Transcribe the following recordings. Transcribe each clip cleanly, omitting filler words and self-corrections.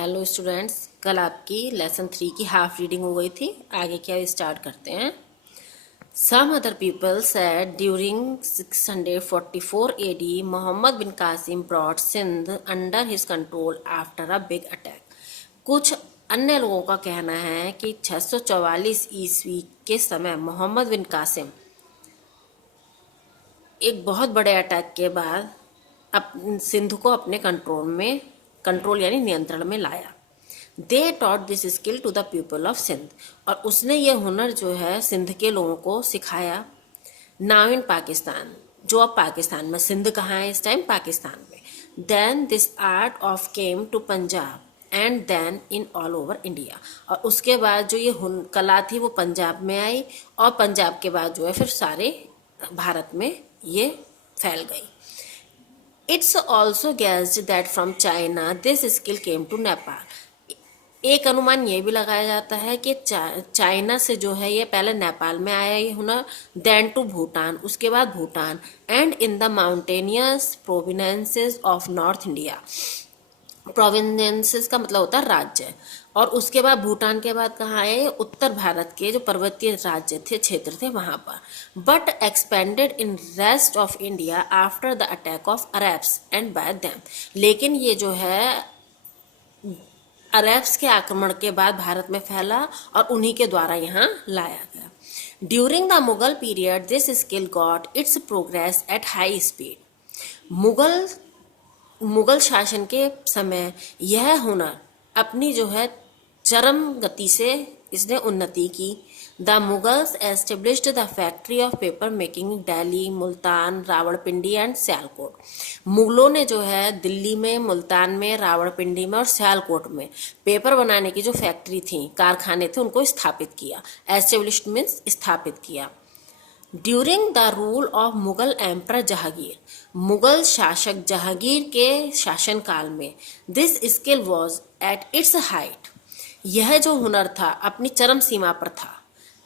Hello students, कल आपकी lesson 3 की हाफ रीडिंग हो गई थी। आगे क्या स्टार्ट करते हैं। Some other people said during 644 AD Mohammad bin Qasim brought Sindh under his control after a big attack. कुछ अन्य लोगों का कहना है कि 644 ईस्वी के समय मोहम्मद बिन कासिम एक बहुत बड़े अटैक के बाद सिंध को अपने कंट्रोल यानी नियंत्रण में लाया। They taught this skill to the people of Sindh, और उसने ये हुनर जो है सिंध के लोगों को सिखाया। नाउ इन पाकिस्तान, जो अब पाकिस्तान में, सिंध कहाँ है इस टाइम? पाकिस्तान में। Then this art of came to Punjab and then in all over India, और उसके बाद जो ये कला थी वो पंजाब में आई, और पंजाब के बाद जो है फिर सारे भारत में ये फैल गई। It's also guessed that from China this skill came to Nepal. एक अनुमान ये भी लगाया जाता है कि चाइना से जो है ये पहले नेपाल में आया ये हुनर, देन टू भूटान, उसके बाद Bhutan, and in the mountainous provinces of north India. Provinces का मतलब होता है राज्य, और उसके बाद भूटान के बाद कहाँ आए? उत्तर भारत के जो पर्वतीय राज्य थे, क्षेत्र थे, वहां पर। But expanded in rest of India after the attack of Arabs and bye them. लेकिन ये जो है अरब्स के आक्रमण के बाद भारत में फैला और उन्हीं के द्वारा यहाँ लाया गया। During the Mughal period this skill got its progress at high speed. Mughal शासन के समय यह हुनर अपनी जो है चरम गति से इसने उन्नति की। The Mughals established the factory of paper making Delhi, Multan, Rawalpindi and Sialkot. मुगलों ने जो है दिल्ली में, मुल्तान में, रावलपिंडी में और सियालकोट में पेपर बनाने की जो फैक्ट्री थी, कारखाने थे, उनको स्थापित किया। एस्टेब्लिश्ड मीन्स स्थापित किया। During the rule of Mughal emperor Jahangir, Mughal शासक जहांगीर के शासनकाल में this skill was at its height. यह जो हुनर था अपनी चरम सीमा पर था।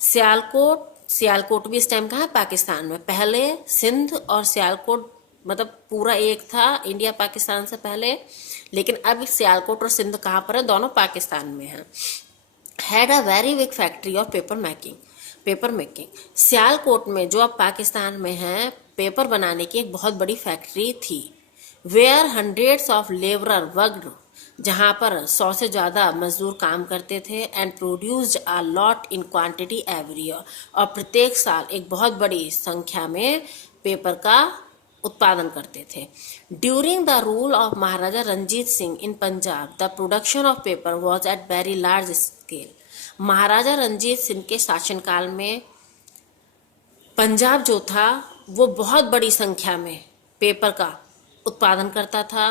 सियालकोट भी इस टाइम कहाँ है? पाकिस्तान में। पहले सिंध और सियालकोट मतलब पूरा एक था इंडिया पाकिस्तान से पहले, लेकिन अब सियालकोट और सिंध कहाँ पर है? दोनों पाकिस्तान में है। Had a very big factory of paper making. Sialkot में जो अब पाकिस्तान में है, पेपर बनाने की एक बहुत बड़ी फैक्ट्री थी। Where hundreds of labourer worked, जहां पर 100 से ज़्यादा मजदूर काम करते थे। And produced a lot in quantity every year, और प्रत्येक साल एक बहुत बड़ी संख्या में पेपर का उत्पादन करते थे। During the rule of Maharaja Ranjit Singh in Punjab the production of paper was at very large scale. Maharaja Ranjit Singh के शासनकाल में पंजाब जो था वो बहुत बड़ी संख्या में पेपर का उत्पादन करता था।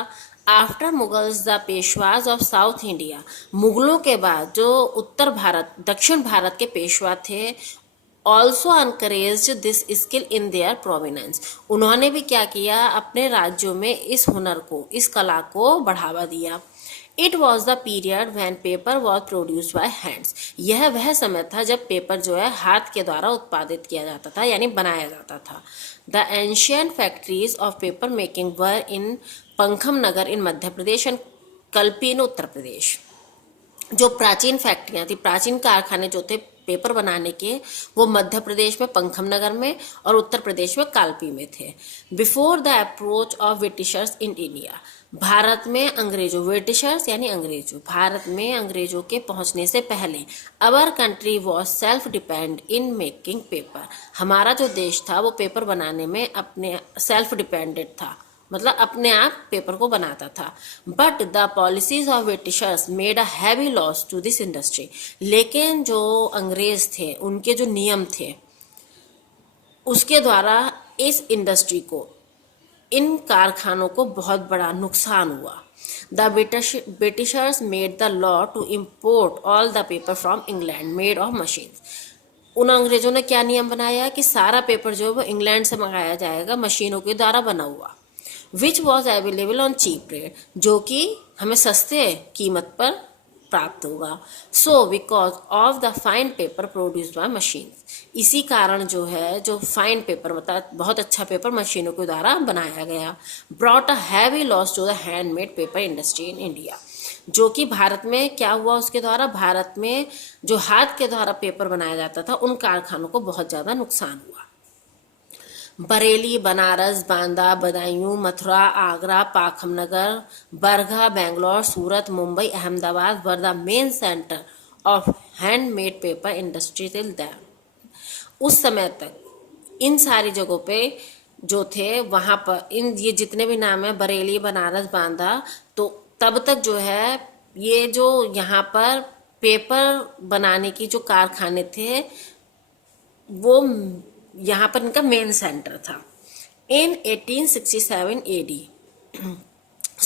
After Mughals the पेशवाज of south India, मुगलों के बाद जो उत्तर भारत, दक्षिण भारत के पेशवा थे, also encouraged this skill in their provenance. उन्होंने भी क्या किया? अपने राज्यों में इस हुनर को, इस कला को बढ़ावा दिया। It was the period when paper was produced by hands. यह वह समय था जब पेपर जो है हाथ के द्वारा उत्पादित किया जाता था, यानी बनाया जाता था। The ancient factories of paper making were in Pankham Nagar in Madhya Pradesh and Kalpi in Uttar Pradesh. जो प्राचीन फैक्ट्रियां थी, प्राचीन कारखाने जो थे पेपर बनाने के, वो मध्य प्रदेश में पंखम नगर में और उत्तर प्रदेश में कालपी में थे। Before the approach of Britishers in India, Bharat में अंग्रेजों, ब्रिटिशर्स यानी अंग्रेजों, भारत में अंग्रेजों के पहुंचने से पहले our country was self depend in making paper. हमारा जो देश था वो पेपर बनाने में अपने सेल्फ डिपेंडेंट था, मतलब अपने आप पेपर को बनाता था। But the policies of Britishers made a heavy loss to this industry. लेकिन जो अंग्रेज थे, उनके जो नियम थे, उसके द्वारा इस इंडस्ट्री को, इन कारखानों को बहुत बड़ा नुकसान हुआ। The Britishers made the law to import all the paper from England made of machine. उन अंग्रेजों ने क्या नियम बनाया कि सारा पेपर जो है वो इंग्लैंड से मंगाया जाएगा, मशीनों के द्वारा बना हुआ। Which was available on cheap rate, जो कि हमें सस्ते कीमत पर प्राप्त होगा। So because of the fine paper produced by machine, इसी कारण जो है जो फाइन पेपर मतलब बहुत अच्छा पेपर मशीनों के द्वारा बनाया गया, brought a heavy loss to the handmade paper industry in India, जो कि भारत में क्या हुआ उसके द्वारा, भारत में जो हाथ के द्वारा पेपर बनाया जाता था उन कारखानों को बहुत ज़्यादा नुकसान हुआ। Bareilly, Banaras, Banda, Badaun, Mathura, Agra, Pakhamnagar, Barga, Bangalore, Surat, Mumbai, Ahmedabad were the main centre of handmade paper industry till then. उस समय तक इन सारी जगहों पे जो थे वहाँ पर इन ये जितने भी नाम है बरेली, बनारस, बांदा, तो तब तक जो है ये जो यहाँ पर पेपर बनाने की जो कारखाने थे वो यहाँ पर इनका मेन सेंटर था। इन 1867 एडी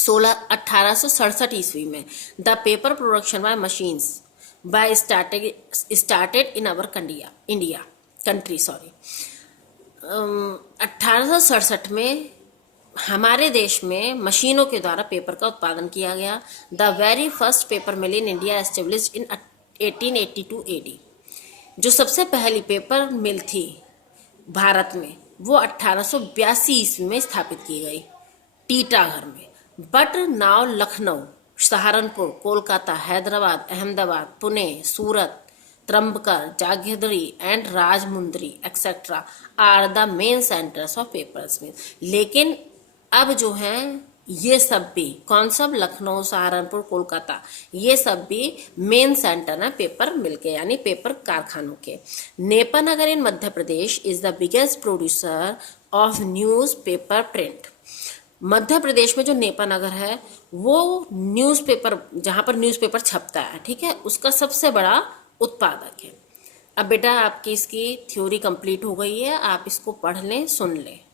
1867 ईस्वी में the paper production by machines by started in our India country 1867 में हमारे देश में मशीनों के द्वारा पेपर का उत्पादन किया गया। The very first paper mill in India established in 1882 AD, जो सबसे पहली पेपर मिल थी भारत में वो 1882 ईस्वी में स्थापित की गई टीटागढ़ में। बट नाउ लखनऊ, सहारनपुर, कोलकाता, हैदराबाद, अहमदाबाद, पुणे, सूरत, त्रंबकर, जागीरदारी and Rajahmundry etcetera are the main centres of paper mill. लेकिन अब जो है ये सब भी कौन सब, लखनऊ, सहारनपुर, कोलकाता, ये सब भी मेन सेंटर है पेपर मिल के यानी पेपर कारखानों के। Nepanagar in Madhya Pradesh is the biggest producer of news paper print. Madhya Pradesh में जो नेपानगर है वो न्यूज़पेपर, जहाँ पर न्यूज़पेपर छपता है, ठीक है, उसका सबसे बड़ा उत्पादक है। अब बेटा आपकी इसकी थ्योरी कंप्लीट हो गई है, आप इसको पढ़ लें, सुन लें।